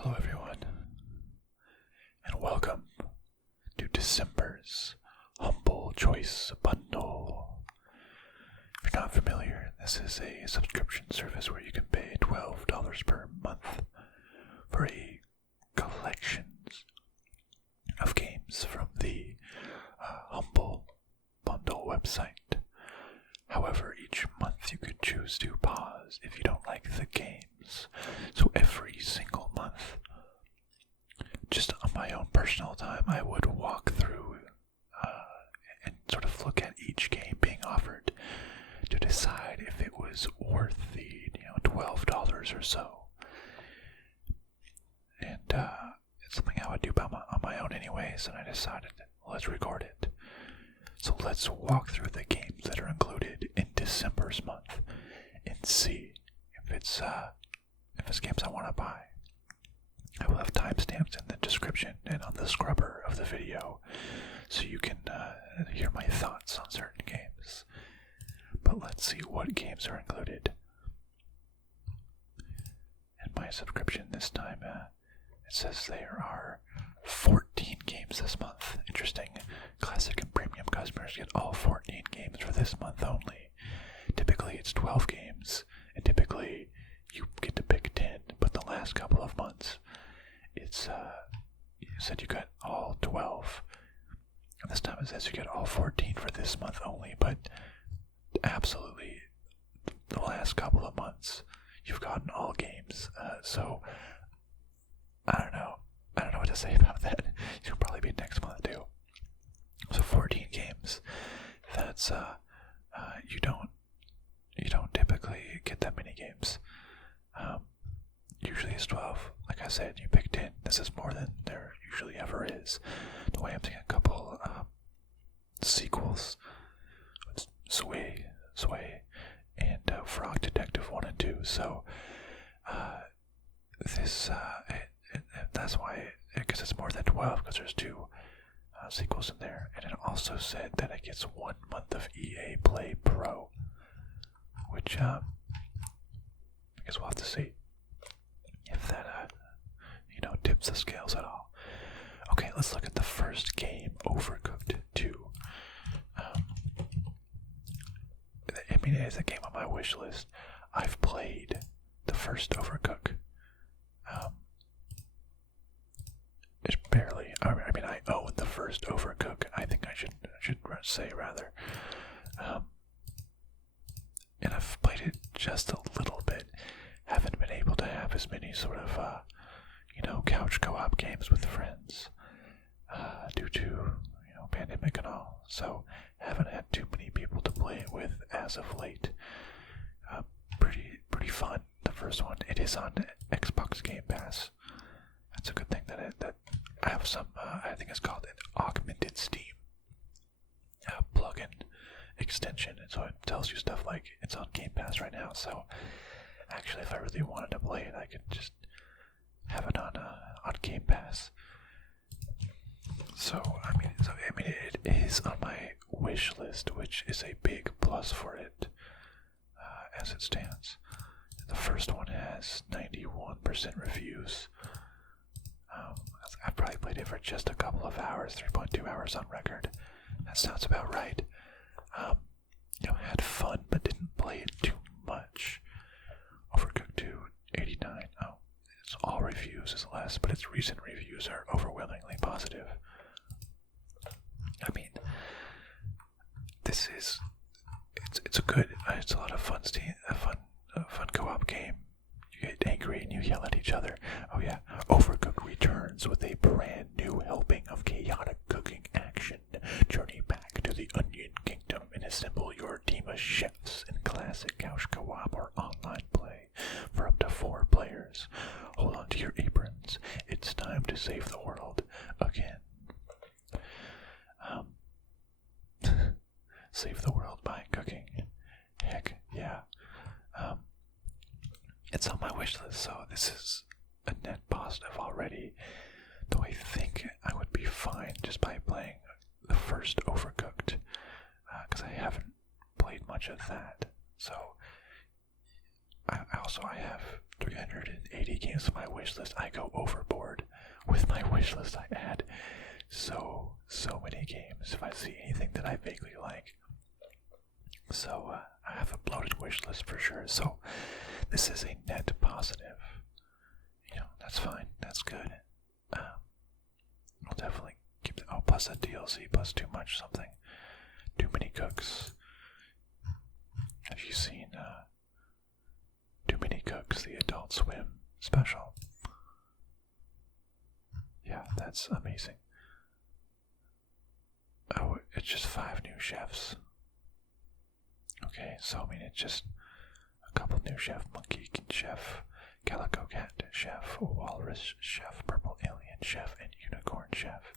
Hello everyone, and welcome to December's Humble Choice Bundle. If you're not familiar, this is a subscription service where you can pay $12 per month for a collection of games from the Humble Bundle website. However, each month you could choose to pause if you don't like the games. So every single month, just on my own personal time, I would walk through and sort of look at each game being offered to decide if it was worth the $12 or so. And it's something I would do on my own anyways, and I decided, let's record it. So let's walk through the games that are included in December's month and see if it's games I want to buy. I will have timestamps in the description and on the scrubber of the video, so you can hear my thoughts on certain games. But let's see what games are included in my subscription this time. It says there are 14 games this month. Interesting. Classic and premium customers get all 14 games for this month only. Typically it's 12 games, and typically you get to pick 10, but the last couple of months it's you said you got all 12. And this time it says you get all 14 for this month only, but absolutely the last couple of months you've gotten all games. So I don't know what to say about that. It'll probably be next month too. So 14 games. That's you don't typically get that many games. Usually it's 12. Like I said, you pick 10. This is more than there usually ever is. The way I'm seeing a couple sequels. Zwei, and Frog Detective 1 and 2. So that's why, because it's more than 12, because there's two sequels in there. And it also said that it gets 1 month of EA Play Pro, which I guess we'll have to see if that tips the scales at all. Okay, let's look at the first game, Overcooked 2. It is a game on my wish list. I've played the first Overcooked. It's barely. I own the first Overcooked. I think I should say rather. And I've played it just a little bit. Haven't been able to have as many sort of couch co-op games with friends due to pandemic and all. So haven't had too many people to play it with as of late. Pretty fun. The first one. It is on Xbox Game Pass. That's a good thing that I have some. I think it's called an augmented Steam plugin extension, and so it tells you stuff like it's on Game Pass right now. So actually, if I really wanted to play it, I could just have it on Game Pass. So it is on my wish list, which is a big plus for it as it stands. The first one has 91% reviews. I probably played it for just a couple of hours, 3.2 hours on record. That sounds about right. Had fun, but didn't play it too much. Overcooked 2, 89. Oh, it's all reviews is less, but its recent reviews are overwhelmingly positive. It's a lot of fun. A fun co-op game. You get angry and you yell at each other. Oh yeah, Overcooked returns with a brand new helping of chaotic cooking action. Journey back to the Onion Kingdom and assemble your team of chefs in classic couch co-op or online play for up to 4 players. Hold on to your aprons. It's time to save the world again. Save the world by cooking. Heck yeah. It's on my wish list, so this is a net positive already. Though I think I would be fine just by playing the first Overcooked, because I haven't played much of that. So I have 380 games on my wish list. I go overboard with my wish list. I add so many games if I see anything that I vaguely like. So I have a bloated wish list for sure. So this is a net positive. That's fine. That's good. We'll definitely keep the plus a DLC plus too much something. Too many cooks. Have you seen Too Many Cooks, the Adult Swim special? Yeah, that's amazing. Oh, it's just 5 new chefs. Okay, so I mean it's just a couple new chef, monkey chef, calico cat chef, walrus chef, purple alien chef, and unicorn chef.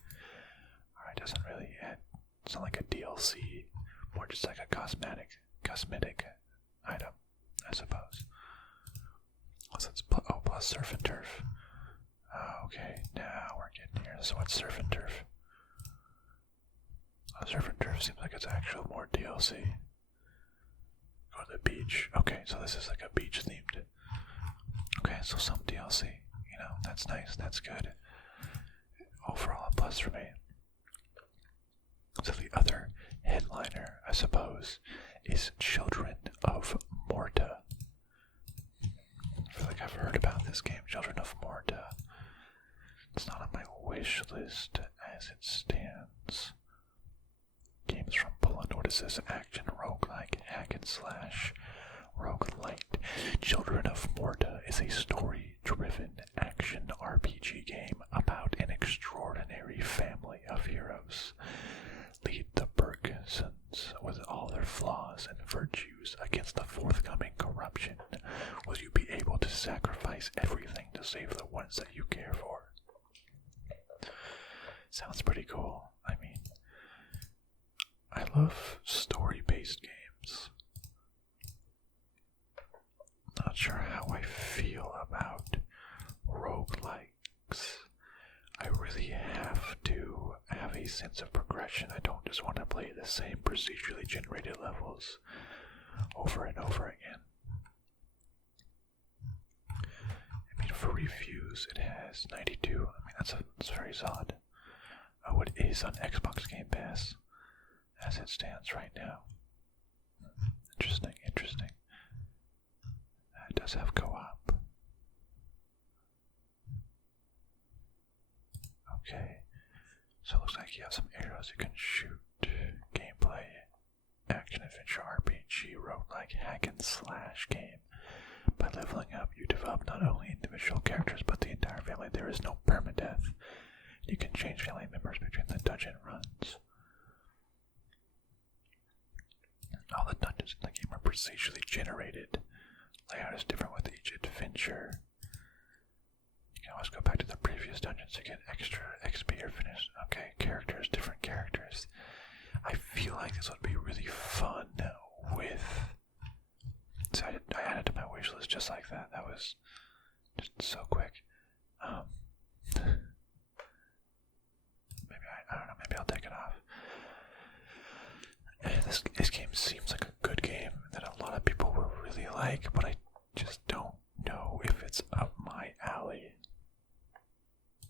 Alright, doesn't really add, it's not like a DLC, more just like a cosmetic item, I suppose. Plus surf and turf. Okay, now we're getting here. So what's surf and turf? Surf and turf seems like it's actual more DLC. Go to the beach. Okay, so this is like a beach themed. Okay, so some DLC. That's nice. That's good. Overall, a plus for me. So the other headliner, I suppose, is Children of Morta. I feel like I've heard about this game, Children of Morta. It's not on my wish list as it stands. Games from Poland. What is this? Action, roguelike, hack and slash, roguelite. Children of Morta is a story-driven action RPG game about an extraordinary family of heroes. Lead the Bergsons with all their flaws and virtues against the forthcoming corruption. Will you be able to sacrifice everything to save the ones that you care for? Sounds pretty cool. I mean, I love story-based games. Not sure how I feel about roguelikes. I really have to have a sense of progression. I don't just want to play the same procedurally generated levels over and over again. I mean, for reviews, it has 92. I mean, that's very solid. Oh, it is on Xbox Game Pass as it stands right now. Interesting. It does have co-op. Okay, so it looks like you have some arrows you can shoot. Gameplay, action adventure RPG, roguelike hack and slash game. By leveling up, you develop not only individual characters but the entire family. There is no permadeath. You can change family members between the dungeon runs. All the dungeons in the game are procedurally generated. Layout is different with each adventure. You can always go back to the previous dungeons to get extra XP or finish. Okay, characters, different characters. I feel like this would be really fun with... So I added to my wish list just like that. That was just so quick. I don't know, maybe I'll take it off. And this game seems like a good game that a lot of people will really like, but I just don't know if it's up my alley.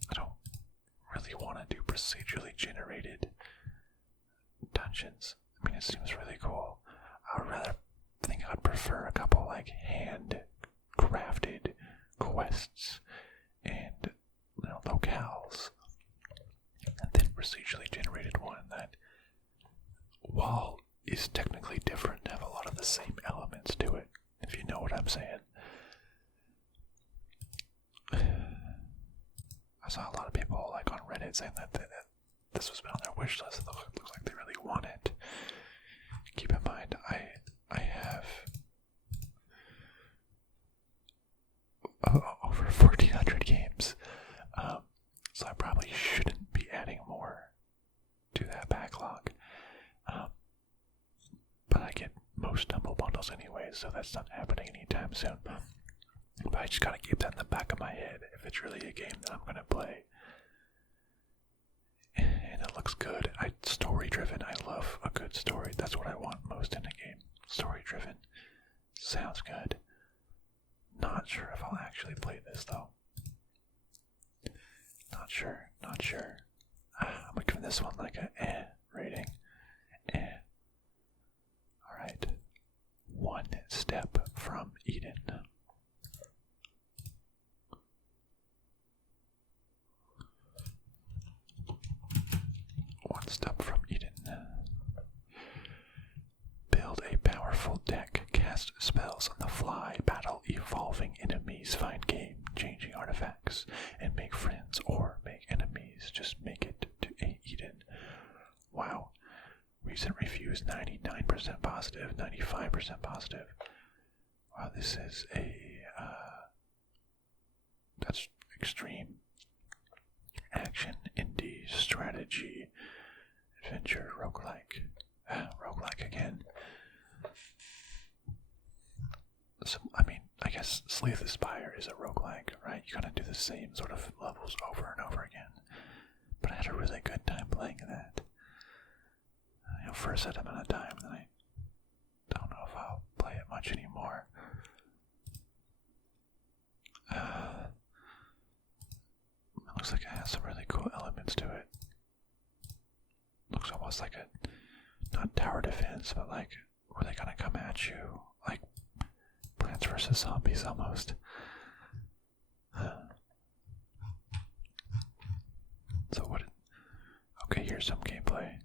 I don't really want to do procedurally generated dungeons. I mean, it seems really cool. I would rather think I'd prefer a couple like hand-crafted quests and locales, and then procedurally generated one that, while is technically different, have a lot of the same elements to it, if you know what I'm saying. I saw a lot of people like on Reddit saying that this was been on their wish list. It looks like they really want it. Keep in mind, I have over 1,400 games, so I probably shouldn't be adding more to that backlog. But I get most Humble Bundles anyway, so that's not happening anytime soon. But I just gotta keep that in the back of my head if it's really a game that I'm gonna play. And it looks good. Story-driven. I love a good story. That's what I want most in a game. Story-driven. Sounds good. Not sure if I'll actually play this though. Not sure. I'm gonna give this one like a rating. Alright. One step from Eden. One step from Eden. Build a powerful deck, cast spells on the fly, battle evolving enemies, find game-changing artifacts, and make friends or make enemies. Just make it to Eden. Wow. Recent reviews 99% positive, 95% positive. Wow, this is that's extreme. Action, indie, strategy, adventure, roguelike. Roguelike again. So, I guess Slay the Spire is a roguelike, right? You gotta do the same sort of levels over and over again. But I had a really good time playing that. For a set amount of time, and I don't know if I'll play it much anymore. It looks like it has some really cool elements to it. Looks almost like not tower defense, but like really gonna come at you, like Plants vs. Zombies almost. So what? Okay, here's some gameplay.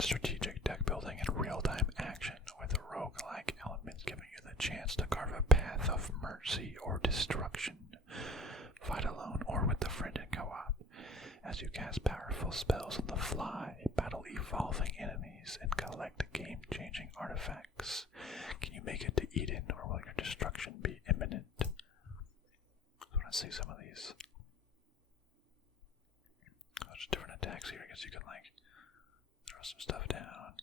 Strategic deck building and real-time action with roguelike elements giving you the chance to carve a path of mercy or destruction. Fight alone or with a friend in co-op. As you cast powerful spells on the fly, battle evolving enemies, and collect game-changing artifacts. Can you make it to Eden, or will your destruction be imminent? I want to see some of these. There's different attacks here. I guess you can throw some stuff down,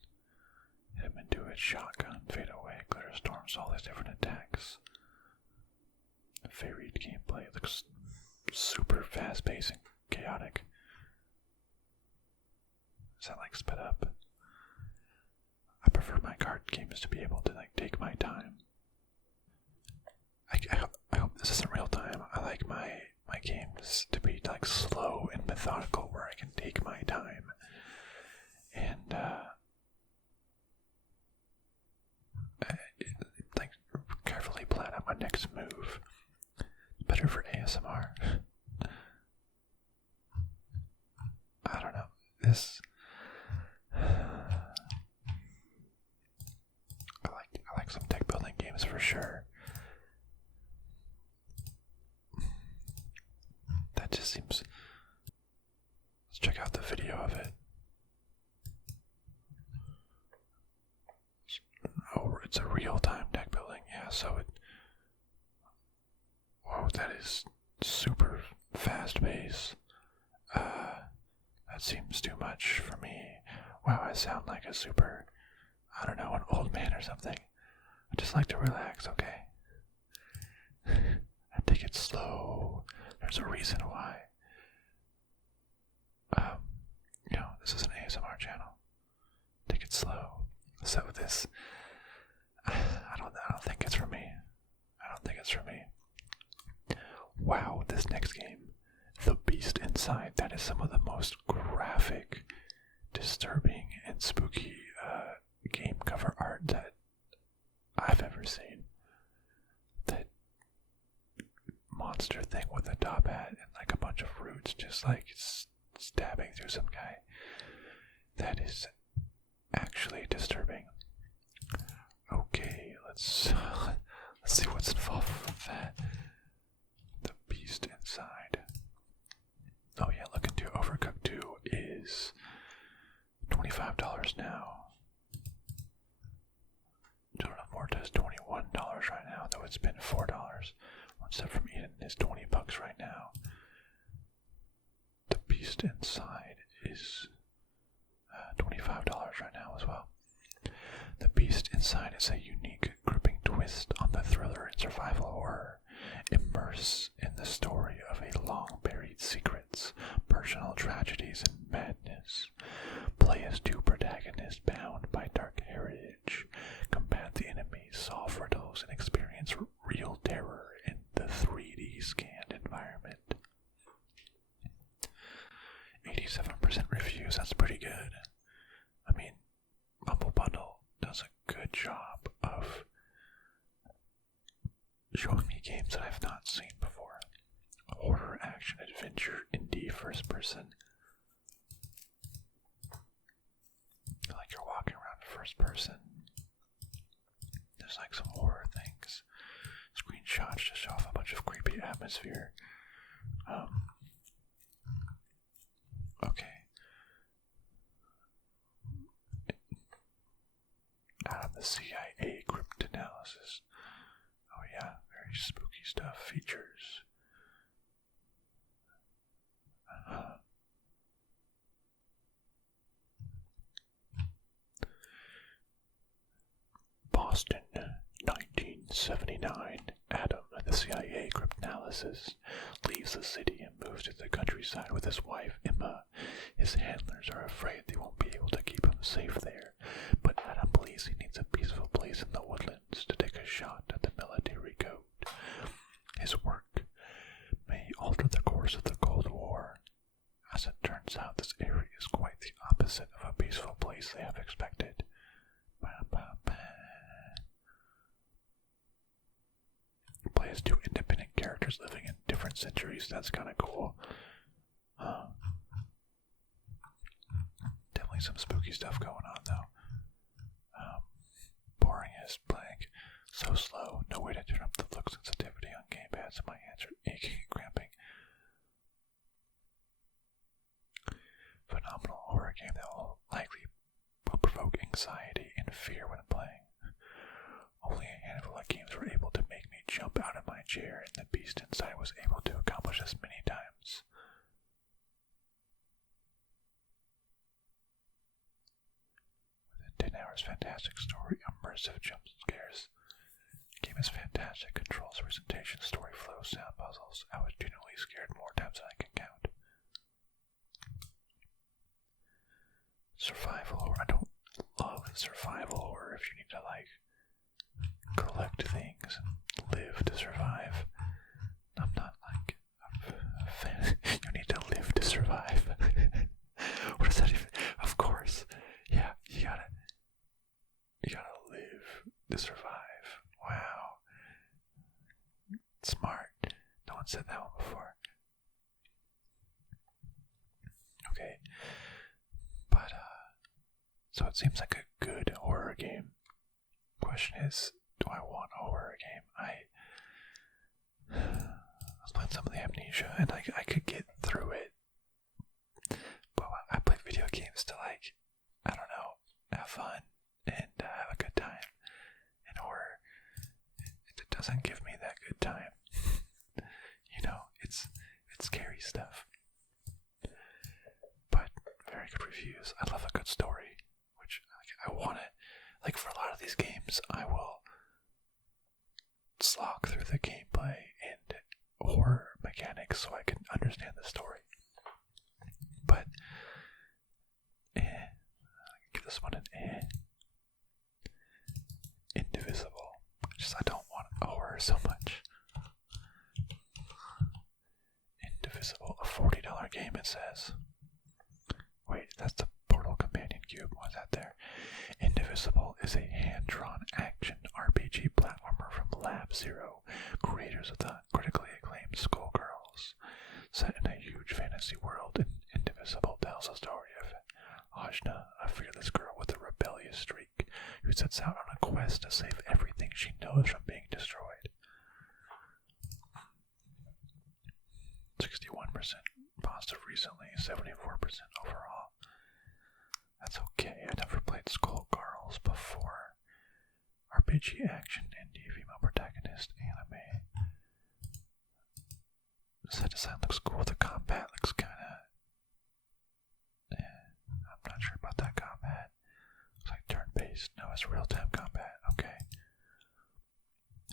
hit him into it, shotgun, fade away, glitter storms, all these different attacks. Varied gameplay. It looks super fast-paced and chaotic. Is that sped up? I prefer my card games to be able to take my time. I hope this isn't real time. I like my games to be slow and methodical, where I can take my time and carefully plan out my next move. Better for ASMR. I don't know. This I like some deck building games for sure. That just seems. Let's check out the video of it. Oh, it's a real-time deck building, yeah, so it... Whoa, that is super fast-paced. That seems too much for me. Wow, I sound like a super, I don't know, an old man or something. I just like to relax, okay? I take it slow. There's a reason why. This is an ASMR channel. Take it slow. So this... I don't think it's for me. Wow, this next game, The Beast Inside, that is some of the most graphic, disturbing, and spooky game cover art that I've ever seen. That monster thing with a top hat and a bunch of roots just stabbing through some guy. That is actually disturbing. Okay, let's see what's involved with that. The Beast Inside. Oh yeah, look into Overcooked 2 is $25 now. Children of Morta is $21 right now, though it's been $4. One Step from Eden is $20 right now. The Beast Inside is $25 right now as well. The Beast Inside is a unique, gripping twist on the thriller and survival horror. Immerse in the story of a long-buried secrets, personal tragedies, and madness. Play as two protagonists bound by dark heritage, combat the enemies, solve riddles, and experience showing me games that I've not seen before. Horror, action, adventure, indie, first person. Like you're walking around first person. There's like some horror things. Screenshots to show off a bunch of creepy atmosphere. Okay. Out of the CIA cryptanalysis. Oh yeah, very spooky stuff. Features. Boston, 1979. Adam, the CIA cryptanalysis, leaves the city and moves to the countryside with his wife, Emma. His handlers are afraid they won't be able to keep him safe there, but Adam believes he needs a peaceful place in the woodlands to take a shot at the military code. His work may alter the course of the Cold War. As it turns out, this area is quite the opposite of a peaceful place they have expected. Play as two independent characters living in different centuries. That's kind of cool. Definitely some spooky stuff going on, though. Boring as blank. So slow. No way to turn up the look sensitivity on gamepad, so my hands are aching and cramping. Phenomenal horror game that will likely provoke anxiety and fear when playing. Only a handful of games were able to make me jump out of my chair, and the beast inside was able to accomplish this many times. Within 10 hours, fantastic story, immersive jump scares. The game is fantastic, controls, presentation, story flow, sound puzzles. I was genuinely scared more times than I can count. Survival horror. I don't love survival horror if you need to like collect things and live to survive. I'm not like a fan. You need to live to survive. What is that even? Of course. Yeah, you gotta live to survive. Wow. Smart. No one said that one before. Okay. But, so it seems like a good horror game. Question is, do I want a horror game? I was playing some of the Amnesia, and I could get through it. But I play video games to like, I don't know, have fun and have a good time. And horror, it doesn't give me that good time. You know, it's scary stuff. But very good reviews. I love a good story, which I want it. Like for a lot of these games, I will slog through the gameplay and horror mechanics so I can understand the story. But, I give this one an Indivisible. I don't want horror so much. Indivisible, a $40 game, it says. Wait, that's the Portal Companion Cube. What's that there? Indivisible is a hand-drawn action RPG platformer from Lab Zero, creators of the critically acclaimed Skullgirls. Set in a huge fantasy world, Indivisible tells the story of Ajna, a fearless girl with a rebellious streak, who sets out on a quest to save everything she knows from being destroyed. 61% positive recently, 74% overall. That's okay, I never played Skullgirls before. RPG action, indie, female protagonist, anime. The set design looks cool, the combat looks kinda... I'm not sure about that combat. It's like turn-based, no, it's real-time combat, okay.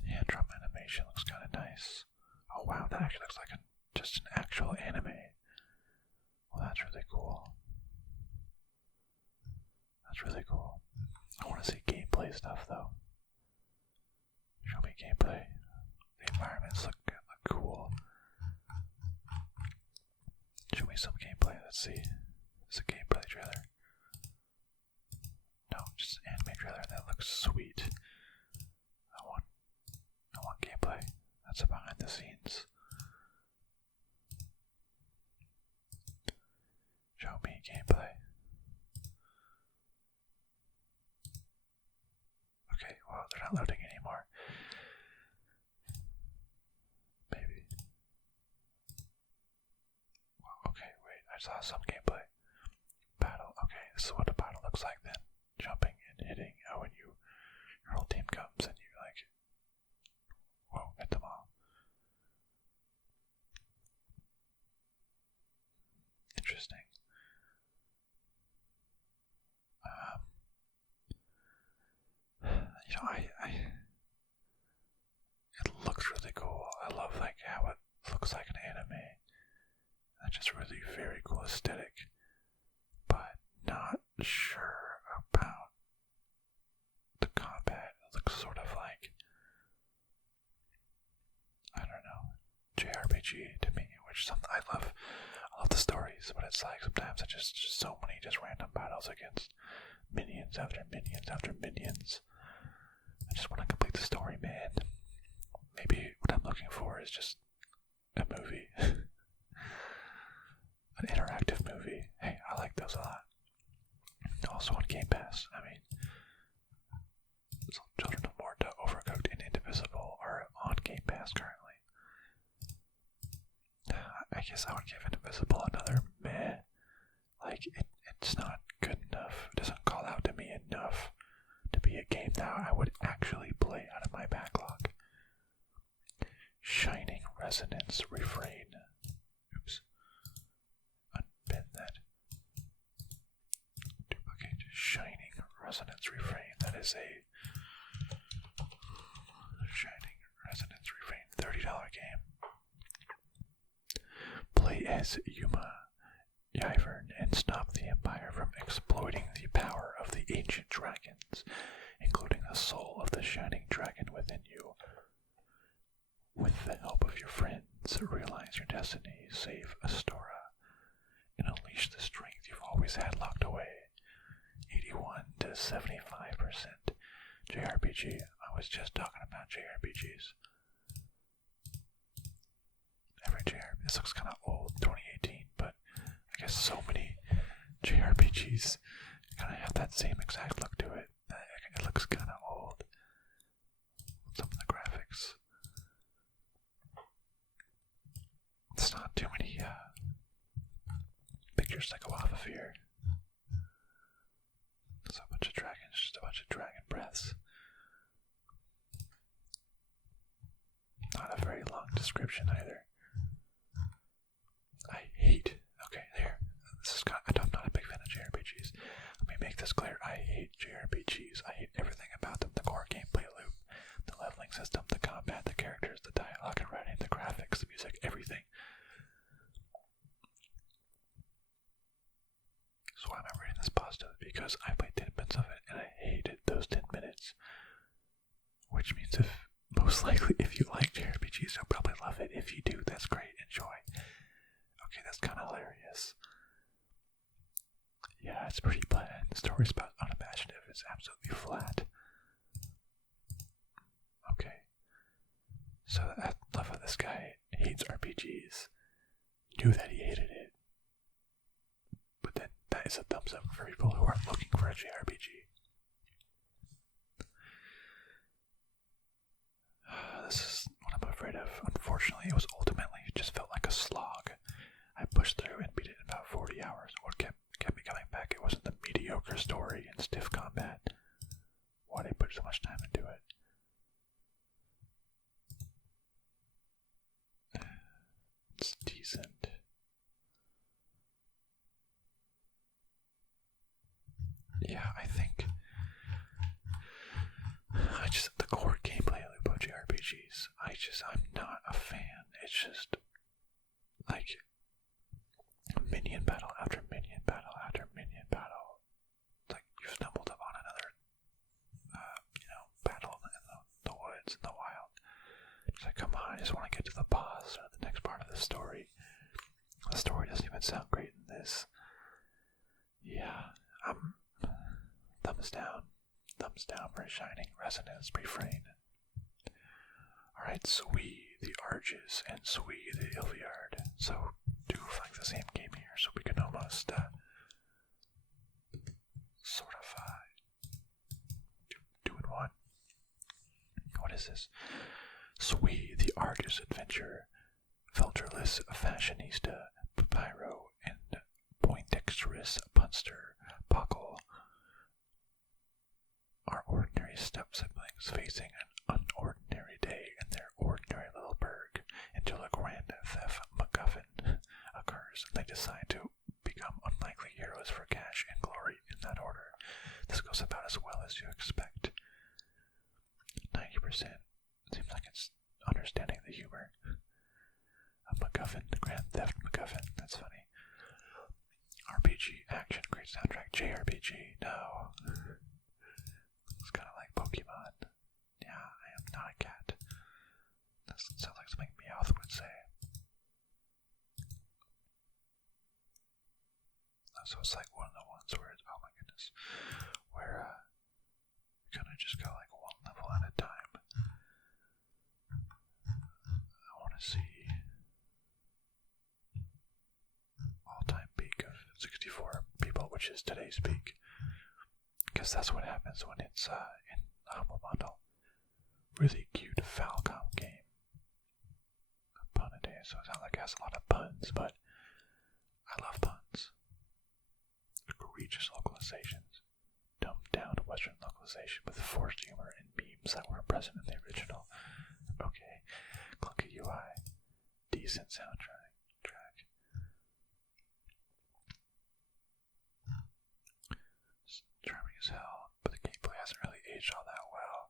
Hand-drum animation looks kinda nice. Oh wow, that actually looks like just an actual anime. Well, that's really cool. That's really cool. I want to see gameplay stuff, though. Show me gameplay. The environments look cool. Show me some gameplay. Let's see. It's a gameplay trailer. No, just an anime trailer. That looks sweet. I want gameplay. That's a behind the scenes. Show me gameplay. Okay, well, they're not loading anymore. Maybe. Well, okay, wait, I saw some gameplay. Battle, okay, this is what a battle looks like then. Jumping and hitting. Oh, and your whole team comes and you like, whoa, hit them all. Interesting. You know, it looks really cool. I love like how it looks like an anime. That's just really very cool aesthetic. But not sure about the combat. It looks sort of like, I don't know, JRPG to me, which something I love. I love the stories, but it's like sometimes it's just so many just random battles against minions after minions after minions. I just want to complete the story, man. Maybe what I'm looking for is just a movie. An interactive movie. Hey, I like those a lot. Also on Game Pass. I mean, Children of Morta, Overcooked, and Indivisible are on Game Pass currently. I guess I would give Indivisible another meh. Like, it's not good enough. It doesn't call out to me enough to be a game that I would actually play out of my backlog. Shining Resonance Refrain. Oops. Unpin that. Duplicate. Shining Resonance Refrain. That is a Shining Resonance Refrain $30 game. Play as Yuma, Yivern, and stop the Empire from exploiting the power of the ancient dragons, including the soul of the shining dragon within you. With the help of your friends, realize your destiny, save Astora, and unleash the strength you've always had locked away. 81 to 75% JRPG. I was just talking about JRPGs. Every JRPG. This looks kind of old, 2018, but I guess so many JRPGs kind of have that same exact look to it. It looks kind of old. Some of the graphics. It's not too many pictures that go off of here. There's a bunch of dragons, just a bunch of dragon breaths. Not a very long description either. I hate. Okay, there. This is kind of, I'm not a big fan of JRPGs. Let me make this clear. I hate JRPGs. I hate everything about them. The core gameplay loop, the leveling system, the combat, the characters, the dialogue and writing, the graphics, the music, everything. So why am I rating this positive? Because I played 10 minutes of it and I hated those 10 minutes. Which means most likely if you like JRPGs, you'll probably love it. If you do, that's great. Enjoy. Okay, that's kind of hilarious. Yeah, it's pretty bland. The story's about unimaginative. It's absolutely flat. Okay. So I love how this guy hates RPGs. Knew that he hated it. But then that is a thumbs up for people who are looking for a JRPG. This is what I'm afraid of. Unfortunately, it just felt like a slog. I pushed through and beat it in about 40 hours. What kept me coming back, it wasn't the mediocre story and stiff combat. Why did I put so much time into it? It's decent. Yeah, I think the core gameplay loop of JRPGs, I'm not a fan. It's just like minion battle after minion battle after minion battle. It's like you've stumbled upon another, battle in the woods, in the wild. It's like, come on, I just want to get to the boss or the next part of the story. The story doesn't even sound great in this. Yeah, thumbs down. Thumbs down for Shining Resonance Refrain. Alright, Zwei, the Arges, and Zwei the Ilvard. So two of like the same game here, so we can almost sort of do in one. What is this? Zwei the Arges adventure, filterless fashionista, Papyro, and poindexterous punster, Pockle are ordinary step-siblings facing an unordinary day in their ordinary little burg until a grand theft MacGuffin occurs and they decide to become unlikely heroes for cash and glory in that order. This goes about as well as you expect. 90% seems like it's understanding the humor. A MacGuffin, the grand theft MacGuffin, that's funny. RPG, action, great soundtrack, JRPG, no. It's kind of like Pokemon. Yeah, I am not a cat. That sounds like something Meowth would say. So it's like one of the ones where, oh my goodness, where you kind of just go like one level at a time. I want to see all-time peak of 64 people, which is today's peak. Because that's what happens when it's in Humble Bundle. Really cute Falcom game. A pun a day, so it sounds like it has a lot of puns, but I love puns. Egregious localizations. Dumbed down Western localization with forced humor and memes that weren't present in the original. Okay. Clunky UI. Decent soundtrack. Charming as hell, but the gameplay hasn't really aged all that well.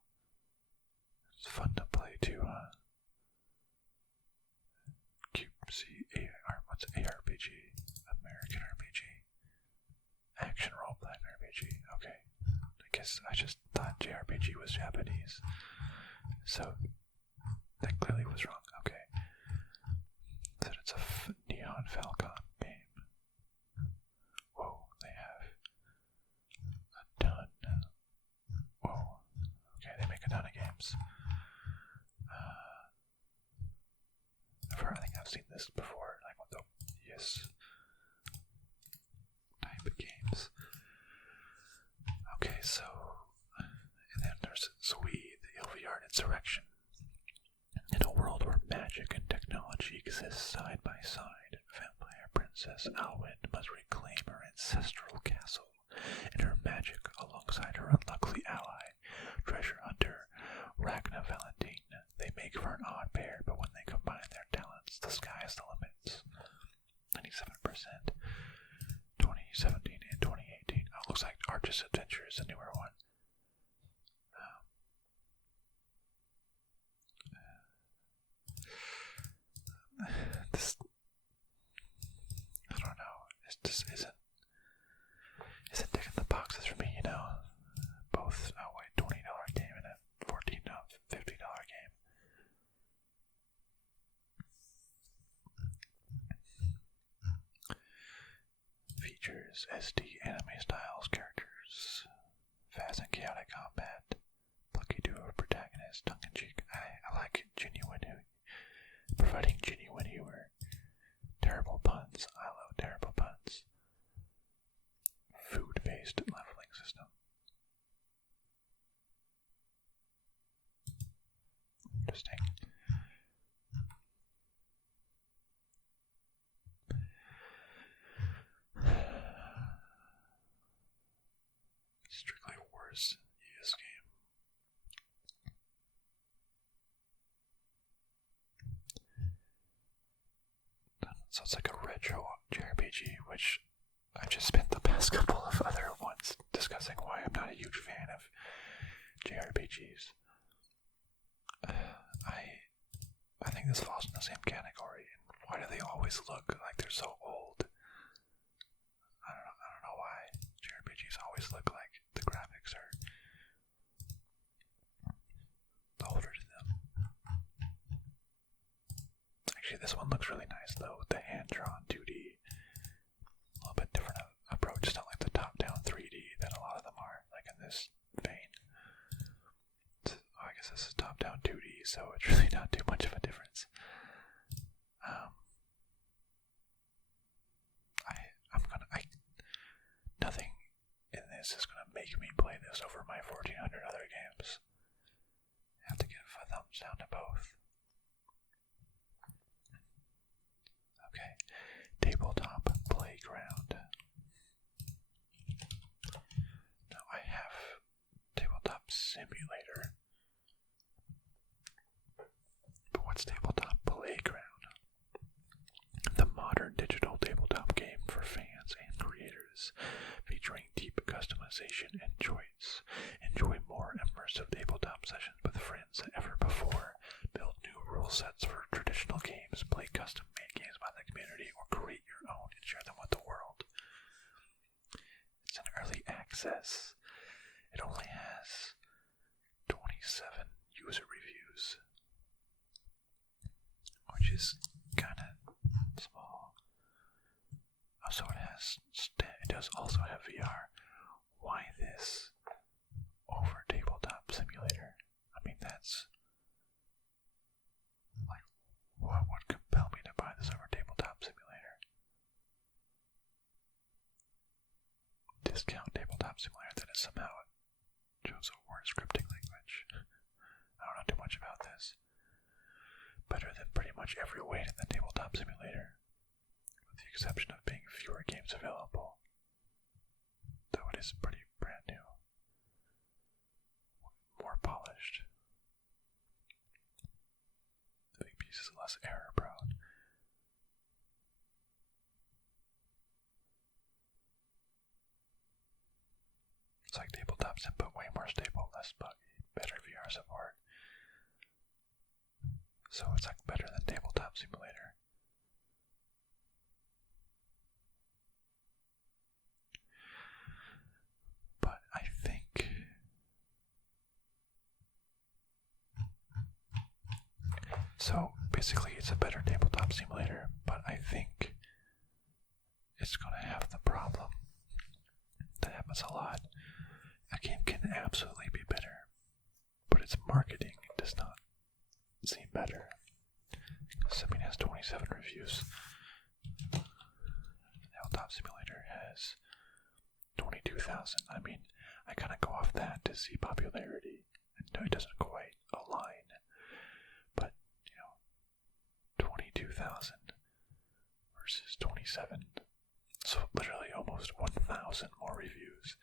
It's fun to play too, what's ARPG? American RPG? Action role-playing RPG, okay. I guess I just thought JRPG was Japanese. So, that clearly was wrong, okay. That it's a Neon Falcon game. Whoa, they have Whoa. Okay, they make a ton of games. I think I've seen this before, like with the type of games. Okay, so and then there's Zwei, the Ilvard Insurrection. In a world where magic and technology exist side by side, vampire princess Alwyn must reclaim her ancestral castle and her magic alongside her unlucky ally, treasure hunter Ragna Valentine. They make for an odd pair, but when they combine their talents, the sky's the limits. 97%. 2017 and 2018. Oh, it looks like Arges Adventure is a newer one. This, I don't know. It just isn't ticking the boxes for me, you know. Both a $20 game and a $14, $15 game. Features SD anime styles, characters, fast and chaotic combat, plucky duo of protagonists, tongue-in-cheek. I like providing genuine humor. Terrible puns. I love terrible puns. Food-based leveling system. Interesting. Strictly worse ES game. So it's like a retro JRPG, which I've just spent the past couple of other ones discussing why I'm not a huge fan of JRPGs. I think this falls in the same category. Why do they always look like they're so old? I don't know why JRPGs always look like the graphics are older to them. Actually, this one looks really nice though, with the hand-drawn 2D. A little bit different approach. It's not like the top-down 3D that a lot of them are, like in this vein. I guess this is top top-down 2D, so it's really not too much of a difference. Nothing in this is gonna make me play this over my 1,400 other games. I have to give a thumbs down to both. Okay, Tabletop Playground. Now I have Tabletop Simulator. But what's Tabletop Playground? The modern digital tabletop game for fans and creators, featuring deep customization and choice. Enjoy more immersive tabletop sessions with friends than ever before. Build new rule sets for traditional games, play custom-made games by the community, or create your own and share them with the world. It's in early access. It only has 27 user reviews, which is kind of small. So it does also have VR. Why this over Tabletop Simulator? I mean, that's like, what would compel me to buy this over Tabletop Simulator? Discount Tabletop Simulator, that is somehow it shows a word scripting language. I don't know too much about this. Better than pretty much every weight in the Tabletop Simulator, with the exception of being fewer games available, though it is pretty brand new, more polished. I think pieces less error prone. It's like Tabletop Sim, but way more stable, less buggy, better VR support. So it's like better than Tabletop Simulator. But I think so basically it's a better Tabletop Simulator, but I think it's going to have the problem that happens a lot. A game can absolutely be better, but its marketing does not seem better. Simeon has 27 reviews. Tabletop Simulator has 22,000. I mean, I kind of go off that to see popularity. And no, it doesn't quite align. But, 22,000 versus 27. So literally almost 1,000 more reviews.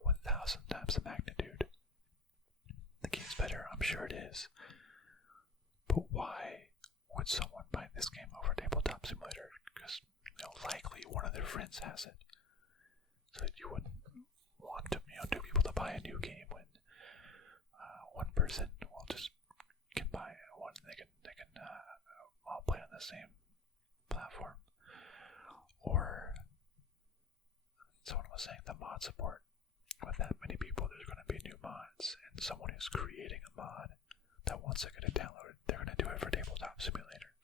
1,000 times the magnitude. The game's better, I'm sure it is. But why would someone buy this game over Tabletop Simulator? Because, likely one of their friends has it. So that you wouldn't want to, two people to buy a new game when one person can buy one. They can all play on the same platform. Or someone was saying the mod support. With that many people, there's going to be new mods, and someone who's creating a mod that once they get it downloaded, they're going to do it for Tabletop Simulator,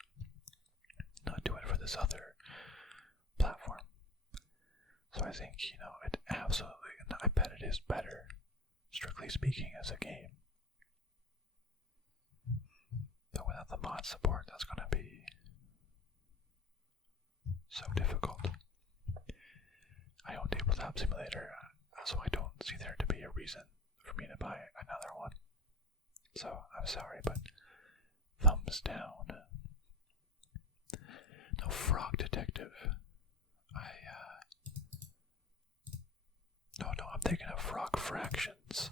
not do it for this other platform. So I think, it absolutely, and I bet it is better, strictly speaking, as a game. But without the mod support, that's going to be so difficult. I own Tabletop Simulator, so I don't see there to be a reason for me to buy another one. So, I'm sorry, but thumbs down. No, Frog Detective. No, I'm thinking of Frog Fractions.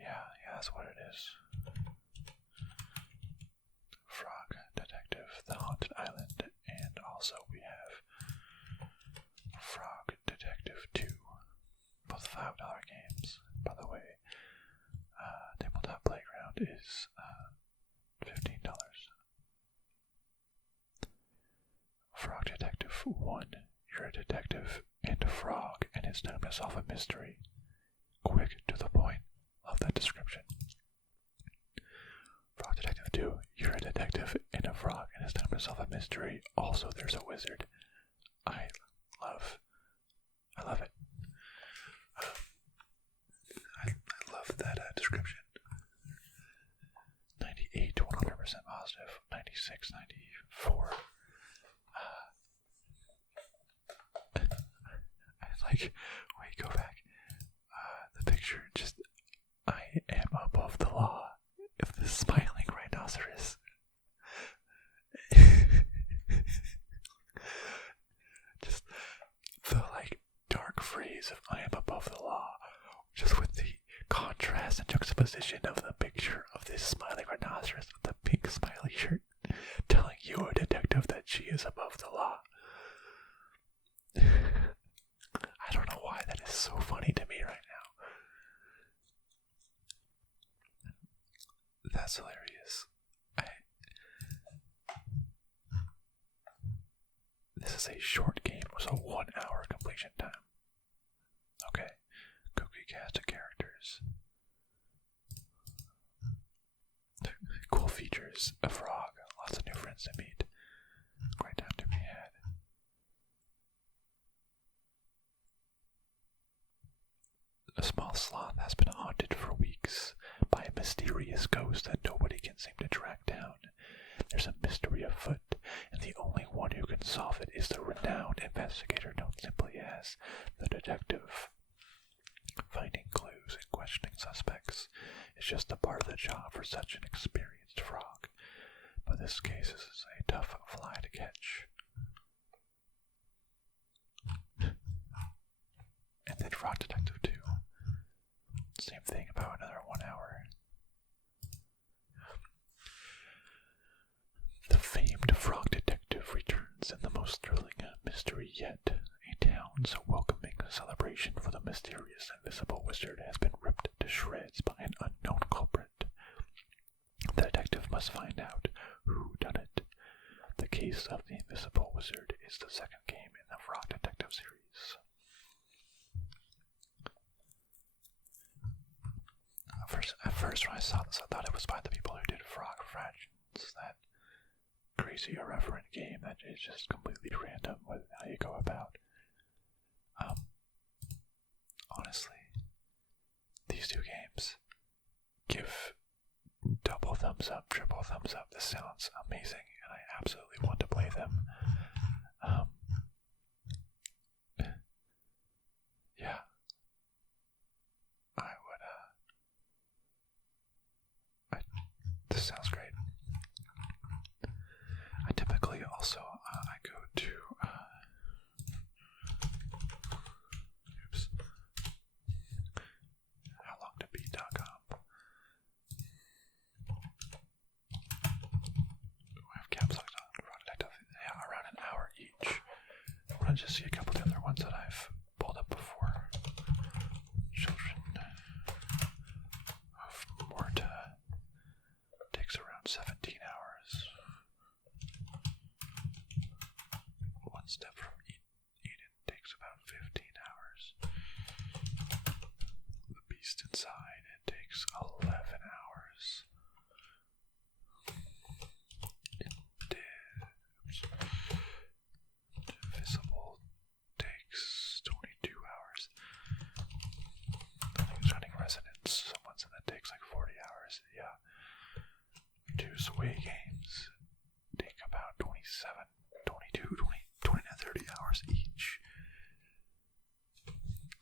Yeah, that's what it is. Frog Detective, The Haunted Island, and also we have Frog Detective 2. Both $5 games, by the way. Tabletop Playground is $15. Frog Detective 1. You're a detective and a frog, and it's time to solve a mystery. Quick, to the point. Love that description. Frog Detective 2. You're a detective and a frog, and it's time to solve a mystery. Also, there's a wizard. I love it. I love that description. positive. 96, 94. Wait, go back. The picture, I am above the law. If the smiling rhinoceros. Just the dark phrase of I am above the law, just with the contrast and juxtaposition of the picture of this smiling rhinoceros with the pink smiley shirt, telling you, a detective, that she is above the law. I don't know why that is so funny to me right now. That's hilarious. This is a short game, so 1 hour completion time. Okay, cookie cast of characters. Cool features, a frog, lots of new friends to meet. Great time to be had. A small sloth has been haunted for weeks by a mysterious ghost that nobody can seem to track down. There's a mystery afoot, and the only one who can solve it is the renowned investigator known simply as the detective. Finding clues and questioning suspects is just a part of the job for such an experienced frog, but this case is a tough fly to catch. And then Frog Detective 2. Same thing, about another 1 hour. The famed Frog Detective returns in the most thrilling mystery yet. A town's welcoming celebration for the mysterious invisible wizard has been ripped to shreds by an unknown culprit. The detective must find out who done it. The case of the invisible wizard is the second game in the Frog Detective series. At first when I saw this, I thought it was by the people who did Frog Fractions, that crazy irreverent game that is just completely random with how you go about. Honestly, these two games give double thumbs up, triple thumbs up. This sounds amazing, and I absolutely want to play them. Yeah. This sounds great. I typically also, I go to, howlongtobeat.com. I have caps locked on Frog Detective. Yeah, around an hour each. I want to just see a couple of the other ones that I've pulled up before. Children of Morta takes around 17 hours. One Step from Eden takes about 15 hours. The Beast Inside, it takes 11 hours. Indivisible takes 22 hours. I think it's running Resonance. Someone said that takes like 40 hours. Yeah. Two Zwei games take about 27, 22, 20 to 30 hours each.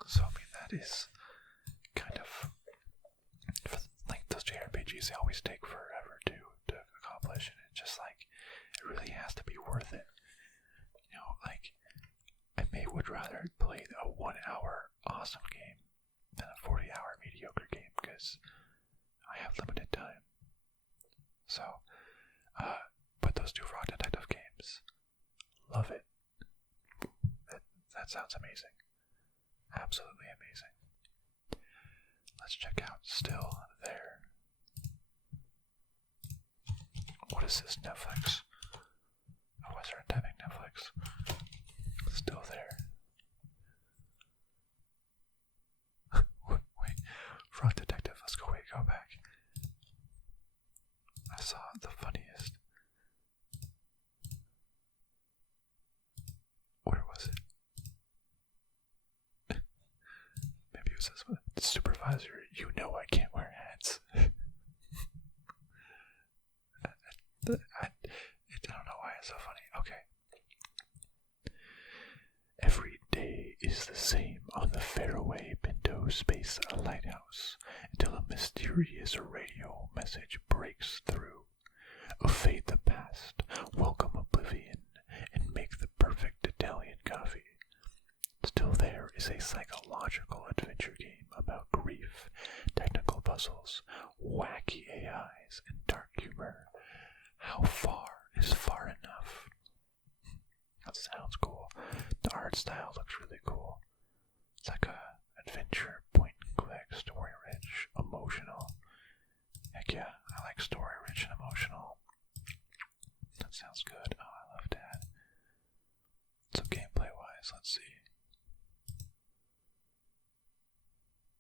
So, I mean, that is kind of, for those JRPGs, they always take forever to accomplish, and it's just it really has to be worth it. I would rather play a 1 hour awesome game than a 40-hour mediocre game, because I have limited time. So, but those two Frog Detective games, love it. That sounds amazing. Absolutely amazing. Let's check out Still There. What is this, Netflix? Oh, I started typing Netflix. Still There. Wait, Frog Detective, let's go back. I saw the funniest. Where was it? Maybe it was this one. Supervisor, you know I can't wear hats. so funny. Okay. Every day is the same on the faraway Pinto Space Lighthouse until a mysterious radio message breaks through. Evade the past, welcome oblivion, and make the perfect Italian coffee. Still, there is a psychological adventure game about grief, technical puzzles, wacky AIs, and dark humor. How far is far enough? That sounds cool. The art style looks really cool. It's like a adventure, point and click, story rich, emotional. Heck yeah, I like story rich and emotional. That sounds good. Oh, I love that. So gameplay wise, let's see.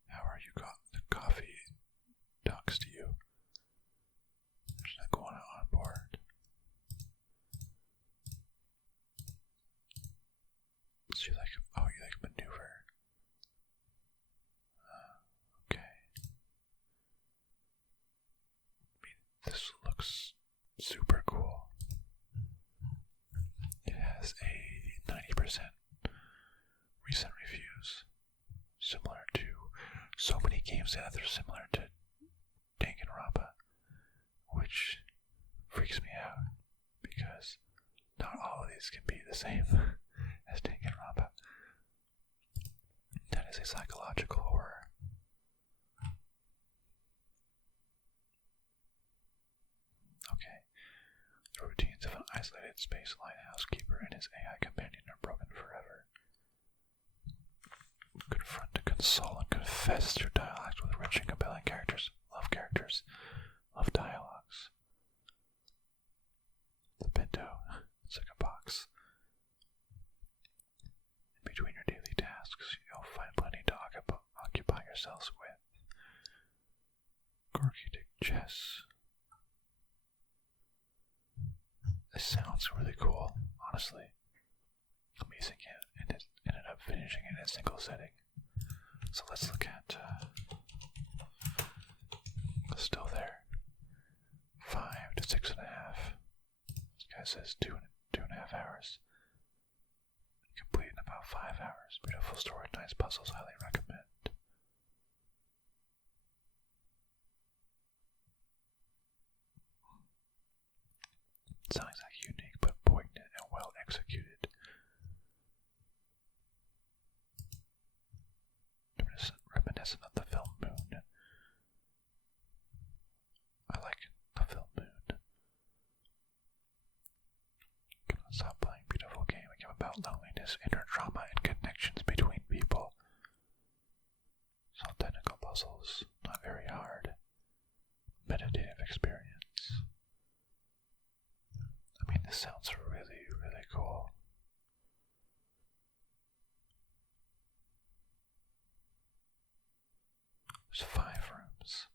How are you the coffee talks to you? There's not going on board. So you like maneuver. Okay. I mean, this looks super cool. It has a 90% recent reviews, similar to so many games that are similar to Danganronpa, which freaks me out because not all of these can be the same as Danganronpa. That is a psychological horror. Okay. The routines of an isolated space lighthouse keeper and his AI companion are broken forever. Confront to console and confess through dialogues with rich and compelling characters. Love dialogues. The Pinto. It's like a box. In between your daily tasks, you'll find plenty to occupy yourselves with. Gorgetic chess. This sounds really cool, honestly. I'm using it and it ended up finishing in a single setting. So let's look at still there. 5 to 6.5. This guy says 2.5 hours. Complete in about 5 hours. Beautiful story, nice puzzles, highly recommend. Sounds like unique but poignant and well executed. Reminiscent of the film Moon. I like the film Moon. Cannot stop playing. Beautiful game. A game about loneliness, inner trauma, and connections between people. Some technical puzzles, not very hard. Meditative experience. I mean, this sounds really, really cool. There's 5 rooms.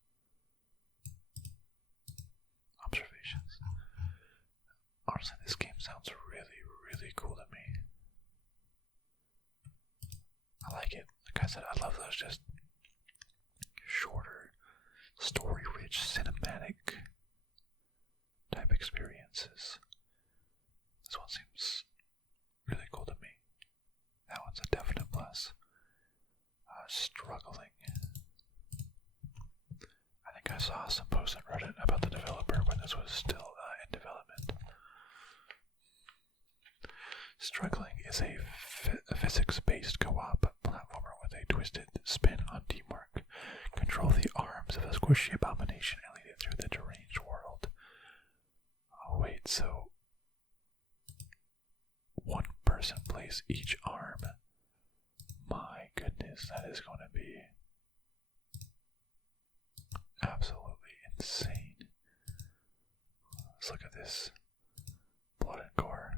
Observations. Honestly, this game sounds really, really cool to me. I like it. Like I said, I love those just shorter, story-rich, cinematic type experiences. This one seems really cool to me. That one's a definite plus. Struggling. I think I saw some posts on Reddit about the developer when this was still in development. Struggling is a physics-based co-op platformer with a twisted spin on teamwork. Control the arms of a squishy abomination and lead it through the deranged world. Oh wait, so one person plays each arm. My goodness, that is going to be absolutely insane. Let's look at this. Blood and gore.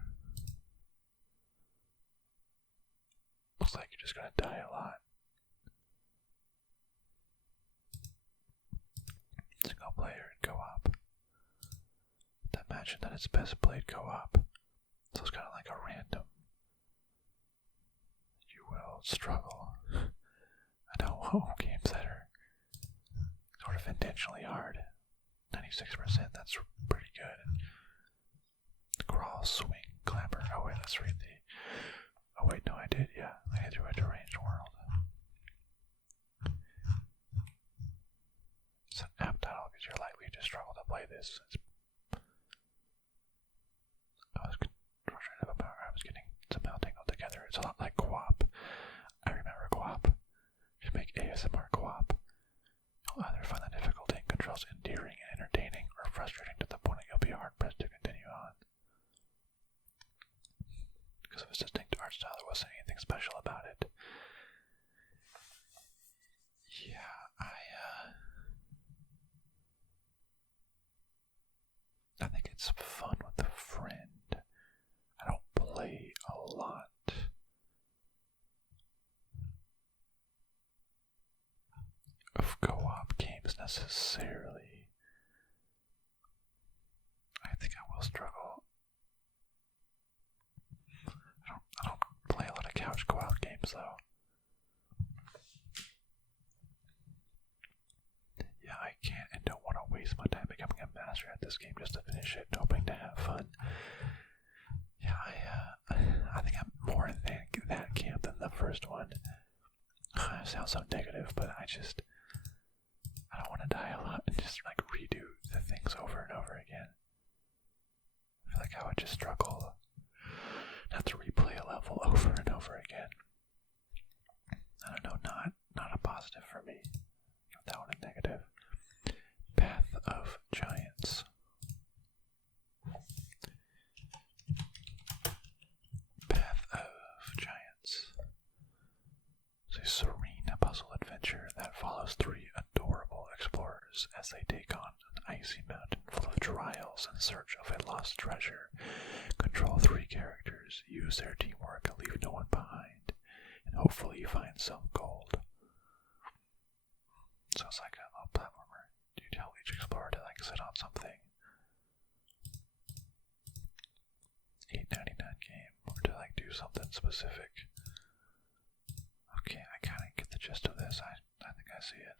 Looks like you're just going to die a lot. Single player and co-op. I imagine that it's best played co-op. So it's kind of like a random. You will struggle. I know games that are sort of intentionally hard. 96%, that's pretty good. The crawl swing, clamber. Oh wait, let's read the... Oh wait, no I did, yeah. I threw a deranged world. It's an apt title because you're likely to struggle to play this. I was frustrated about how I was getting somehow tangled together. It's a lot like co-op. I remember co-op. You make ASMR co-op. You'll either find the difficulty and controls endearing and entertaining, or frustrating to the point that you'll be hard-pressed to continue on. Because of its distinct art style, there wasn't anything special about it. Yeah, I think it's fun with a friend. I don't play a lot. Of co-op games necessarily. I think I will struggle. I don't play a lot of couch co-op games though. Yeah, I can't and don't want to waste my time becoming a master at this game just to finish it, hoping to have fun. Yeah, I think I'm more in that camp than the first one. I sound so negative, but I don't want to die a lot and just like redo the things over and over again. I feel like I would just struggle not to replay a level over and over again. I don't know, not a positive for me. That one a negative. Path of Giants. Path of Giants. It's a serene puzzle adventure that follows three adorable explorers as they take on an icy mountain full of trials in search of a lost treasure. Control three characters, use their teamwork and leave no one behind, and hopefully find some gold. So it's like a little platformer. You tell each explorer to like sit on something. $8.99 game, or to like do something specific. Okay, I kind of get the gist of this. I think I see it.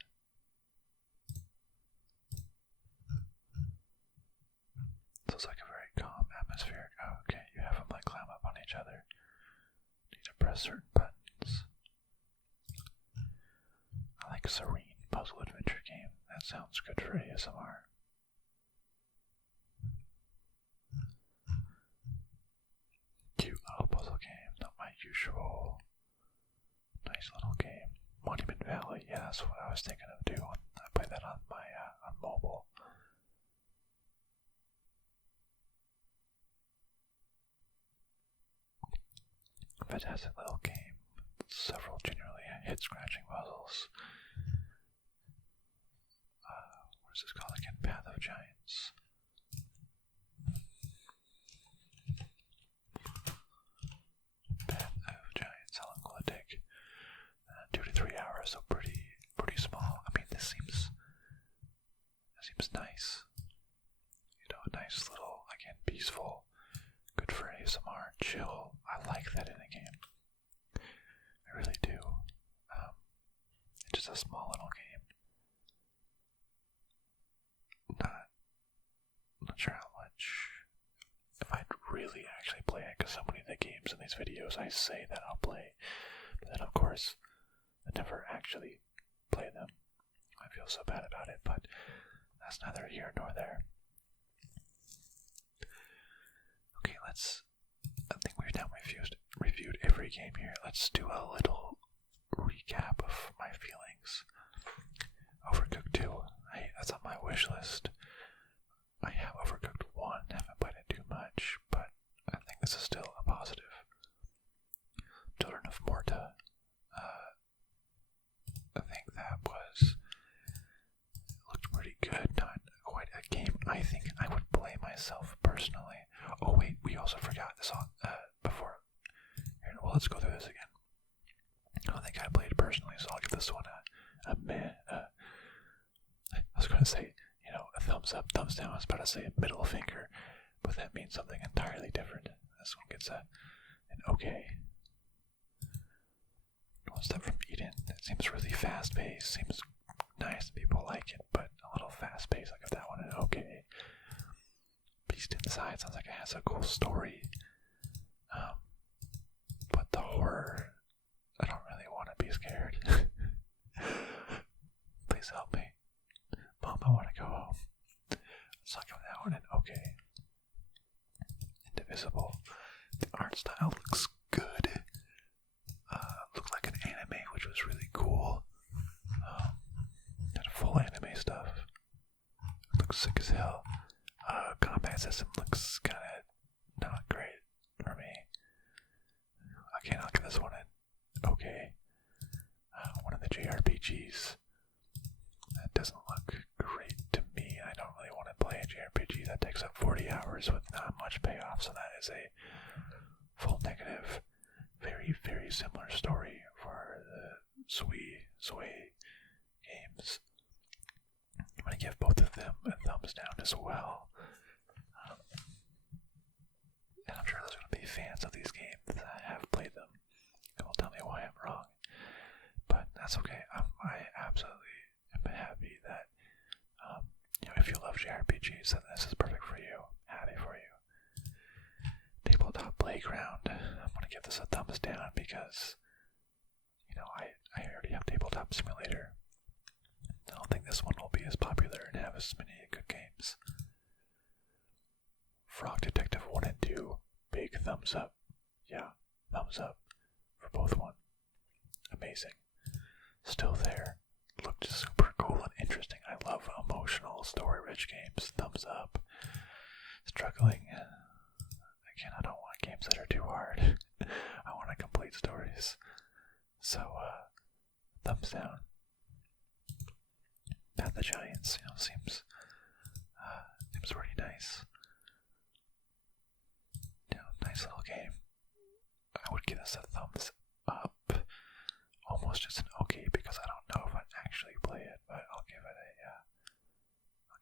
So it's like a very calm atmospheric. Oh, okay, you have them like climb up on each other. Need to press certain buttons. I like serene puzzle adventure game. That sounds good for ASMR. Cute little puzzle game, not my usual. Nice little game. Monument Valley, yeah, that's what I was thinking of too. I play that on my on mobile. Fantastic little game. Several genuinely head-scratching puzzles. What is this called again? Path of Giants. Path of Giants. How long will it take? 2 to 3 hours, so pretty small. I mean, this seems nice. You know, a nice little, again, peaceful, good for ASMR, chill. I like that in a game. I really do. It's just a small little game. Not sure how much. If I'd really actually play it, because so many of the games in these videos I say that I'll play, but then of course I never actually play them. I feel so bad about it, but that's neither here nor there. Okay, I think we've now reviewed every game here. Let's do a little recap of my feelings. Overcooked 2, that's on my wish list. I have Overcooked 1, haven't played it too much, but I think this is still a positive. Children of Morta, I think that looked pretty good, not quite a game I think I would play myself personally. Oh wait, we also forgot this on, before. Here, well, let's go through this again. I don't think I played it personally, so I'll give this one a meh. I was going to say, a thumbs up, thumbs down. I was about to say a middle finger, but that means something entirely different. This one gets an okay. One step from Eden. It seems really fast-paced. Seems nice. People like it, but a little fast-paced. I give that one an okay. Beast in inside sounds like it has a cool story. But the horror, I don't really want to be scared. Please help me. Mom, I want to go home. So I give that one an okay. Indivisible. The art style looks good. Looked like an anime, which was really cool. Had full anime stuff. Looks sick as hell. Combat system looks kind of not great for me. Okay, I'll give this one an okay. One of the JRPGs. That doesn't look great to me. I don't really want to play a JRPG that takes up 40 hours with not much payoff, so that is a full negative. Very, very similar story for the Zwei games. I'm going to give both of them a thumbs down as well. And I'm sure there's going to be fans of these games that have played them and will tell me why I'm wrong. But that's okay. I absolutely am happy that if you love JRPGs, then this is perfect for you. Happy for you. Tabletop Playground. I'm going to give this a thumbs down because, I already have Tabletop Simulator. I don't think this one will be as popular and have as many good games. Frog Detective 1 and 2, big thumbs up. Yeah, thumbs up for both one. Amazing. Still there. Looked super cool and interesting. I love emotional, story-rich games. Thumbs up. Struggling. Again, I don't want games that are too hard. I want to complete stories. So, thumbs down. Pat the Giants, seems pretty nice. Nice little game. I would give this a thumbs up. Almost just an okay because I don't know if I'd actually play it, but I'll give it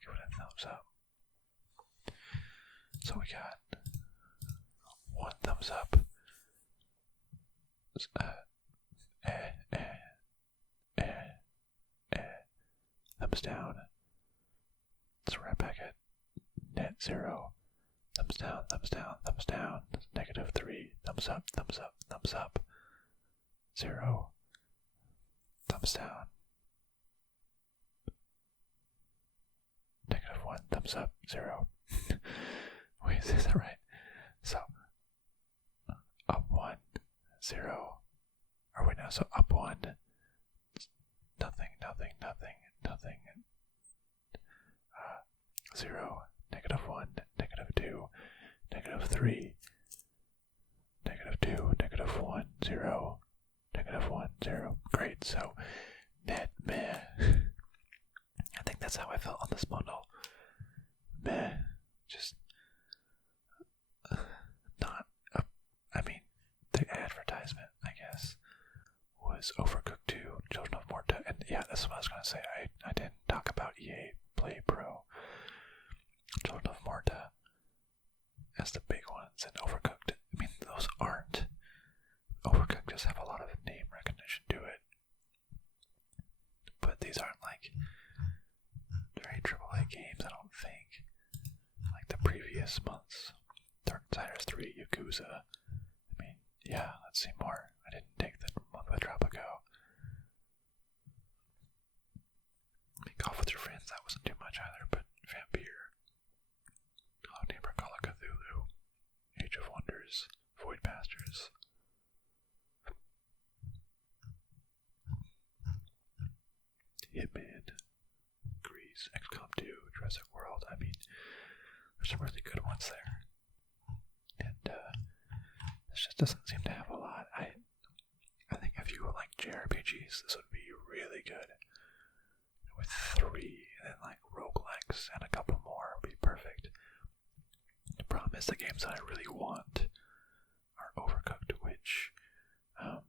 a thumbs up. So we got one thumbs up. Thumbs down. It's right back at net 0. Thumbs down, thumbs down, thumbs down. -3. Thumbs up, thumbs up, thumbs up. 0. Thumbs down. -1. Thumbs up. 0. Wait, is that right? So, up 1. 0. Or wait, no, so up 1. Nothing, nothing, nothing, nothing. 0. -1. -2. -3. -2. -1. 0. -1. 0. Great, so net meh. I think that's how I felt on this bundle. Meh. Just not the advertisement, I guess, was Overcooked 2, Children of Morta, and yeah, that's what I was going to say. I didn't talk about EA Play Pro. Children of Morta as the big ones, and Overcooked. Those aren't. Overcooked does have a lot of name recognition to it, but these aren't like very AAA games, I don't think. Like the previous months. Darksiders 3, Yakuza. Yeah, let's see more. I didn't take the month with Tropico. Golf with Your Friends, that wasn't too much either, but Vampire. Hello Neighbor, Call of Cthulhu. Age of Wonders. Void Masters. Hitman. Grease. XCOM 2. Jurassic World. There's some really good ones there. And, this just doesn't seem to have a lot. I think if you like JRPGs, this would be really good. With 3, and then like roguelikes and a couple more would be perfect. The problem is the games that I really want are Overcooked, which I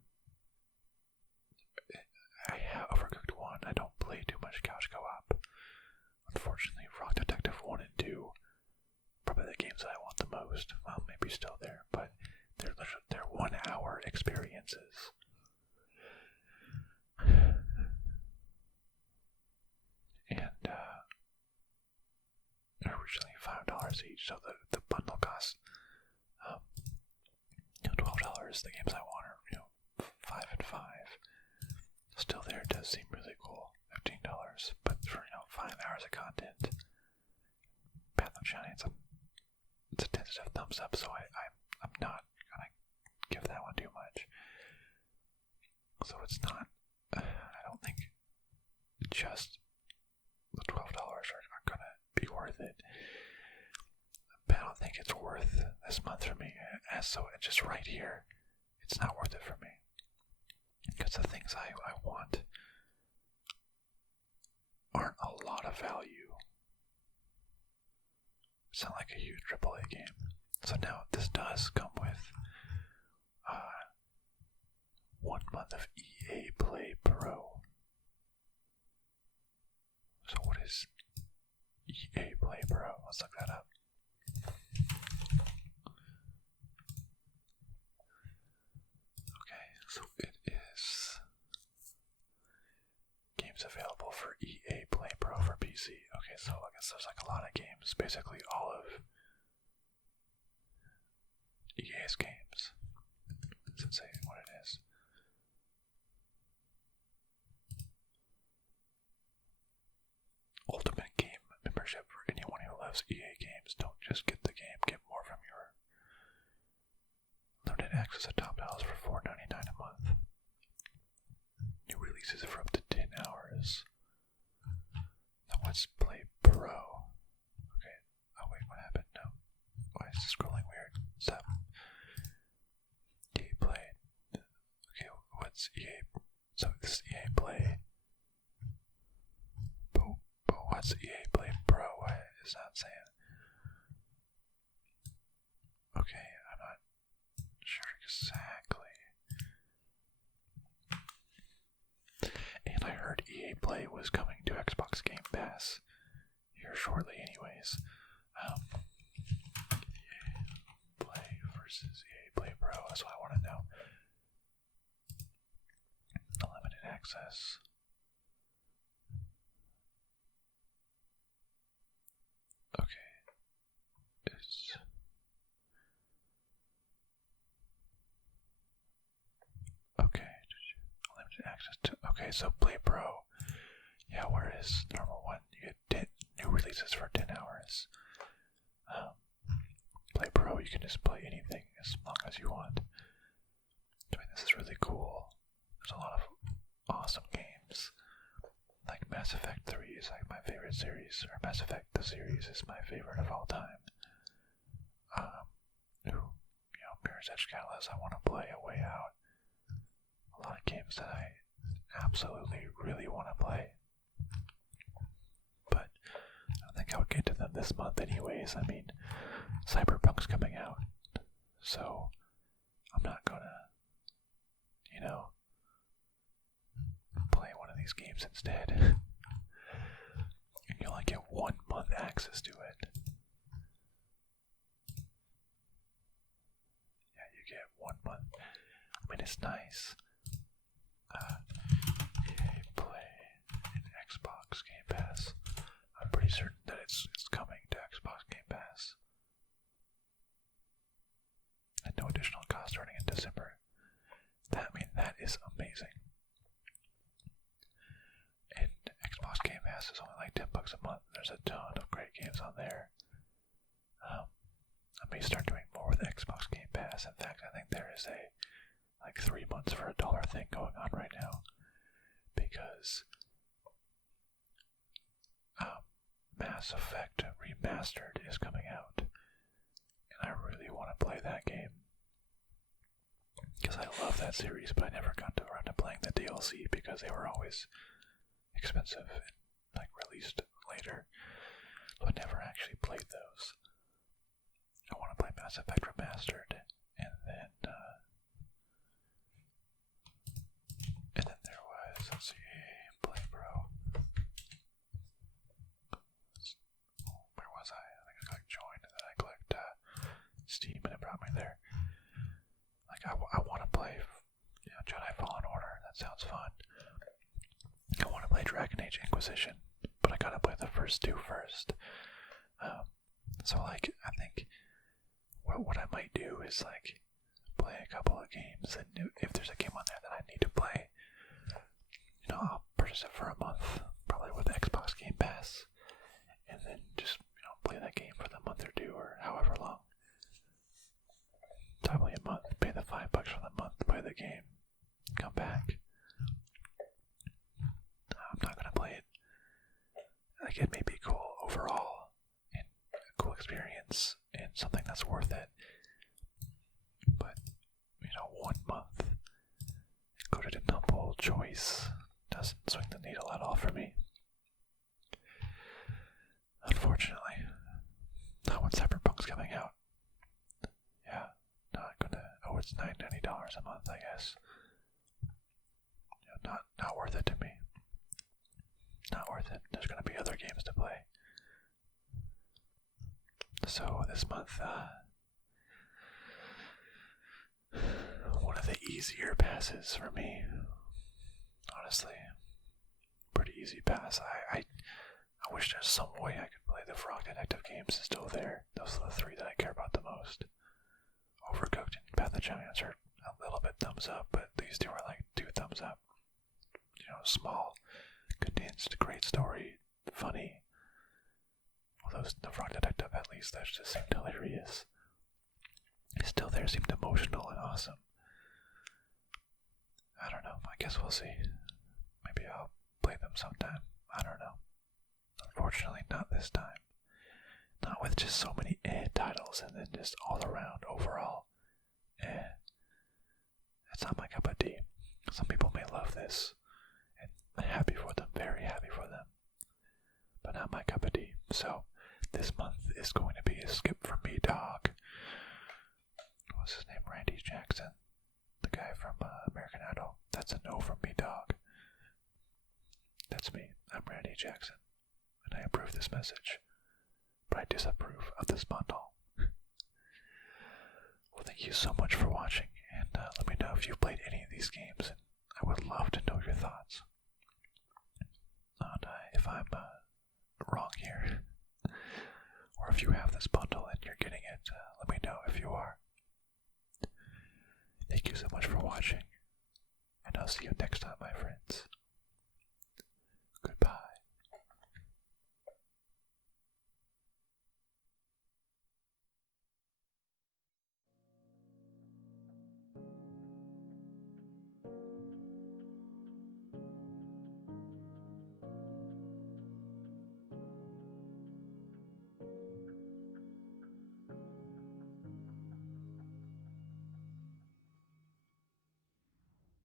have Overcooked 1. I don't play too much couch co-op. Unfortunately, Frog Detective 1 and 2 probably the games that I want the most. Well, maybe still there, but they're 1 hour experiences. And originally $5 each, so the bundle bundle costs $12. The games I want are, $5 and $5. Still there, it does seem really cool. $15, but for 5 hours of content, Path of Giants, it's a tentative thumbs up. So I'm not gonna give that one too much. So it's not. I don't think just the $12 are gonna be worth it. But I don't think it's worth this month for me. So just right here, it's not worth it for me. Because the things I want aren't a lot of value. It's not like a huge AAA game. So now this does come with 1 month of EA Play Pro. So what is EA Play Pro? Let's look that up. Okay, so it is games available for EA Play Pro for PC. Okay, so I guess there's a lot of games, basically all of EA's games. Let's say what it is. Ultimate Game membership for anyone who loves EA games. Don't just get the game, get more from your limited access at top dollars for $4.99 a month. New releases for up to 10 hours. Now what's Play Pro? Okay. Oh wait, what happened? No. Why is this scrolling weird? Stop. EA Play. Okay, what's EA? So this is EA Play. But what's EA Play Pro? Why is that saying? Okay, I'm not sure exactly. And I heard EA Play was coming to Xbox Game Pass here shortly anyways. EA Play versus EA Play Pro, that's what I want to know. Unlimited access. Okay. It's okay. Limited access to. Okay, so Play Pro. Yeah, whereas normal one, you get new releases for 10 hours. Play Pro, you can just play anything as long as you want. I mean, this is really cool. There's a lot of awesome games. Like Mass Effect 3 is like my favorite series, or Mass Effect the series is my favorite of all time. Mirror's Edge Catalyst I want to play A Way Out. A lot of games that I absolutely really want to play. But I don't think I would get to them this month anyways. I mean, Cyberpunk's coming out, so I'm not gonna, play one of these games instead. And you only get 1 month access to it. Yeah, you get 1 month. I mean, it's nice. EA Play and Xbox Game Pass. I'm pretty certain that it's coming to Xbox Game Pass. And no additional cost starting in December. That is amazing. And Xbox Game Pass is only like $10 a month. There's a ton of great games on there. I may start doing more with Xbox Game Pass. In fact, I think there is a 3 months for $1 thing going on right now. Because Mass Effect Remastered is coming out. And I really want to play that game. Because I love that series, but I never got around to playing the DLC because they were always expensive and released later. So I never actually played those. I want to play Mass Effect Remastered, and then there was, let's see, Play Pro. Where was I? I think I clicked join, and then I clicked Steam, and it brought me there. I want to play Jedi Fallen Order. That sounds fun. I want to play Dragon Age Inquisition, but I gotta play the first 2 first. So I think what I might do is like play a couple of games, and if there's a game on there that I need to play, I'll purchase it for a month, probably with Xbox Game Pass, and then just play that game for the month or two or however long. Probably a month. Pay the $5 for the month, play the game, come back. I'm not gonna play it. Like, it may be cool overall and a cool experience and something that's worth it, but 1 month included in humble choice doesn't swing the needle at all for me. Unfortunately, not when Cyberpunk's coming out. Yeah, not gonna. Oh, it's $9.90 a month, I guess. Not worth it to me. Not worth it. There's gonna be other games to play. So this month, one of the easier passes for me. Honestly, pretty easy pass. I wish there's some way I could play the Frog Detective games. It's still there. Those are the 3 that I care about the most. Overcooked and Path of Giants are a little bit thumbs up, but these 2 are like 2 thumbs up. Small, condensed, great story, funny. Well, the Frog Detective, at least, that just seemed hilarious. Still there, seemed emotional and awesome. I don't know. I guess we'll see. Maybe I'll play them sometime. I don't know. Unfortunately, not this time. Not with just so many titles and then just all around, overall. It's not my cup of tea. Some people may love this, and I'm happy for them, very happy for them. But not my cup of tea. So, this month is going to be a skip from me, dog. What's his name? Randy Jackson. The guy from American Idol. That's a no from me, dog. That's me. I'm Randy Jackson. And I approve this message. But I disapprove of this bundle. Well, thank you so much for watching. And let me know if you've played any of these games. And I would love to know your thoughts. And if I'm wrong here. Or if you have this bundle and you're getting it, let me know if you are. Thank you so much for watching, and I'll see you next time, my friends.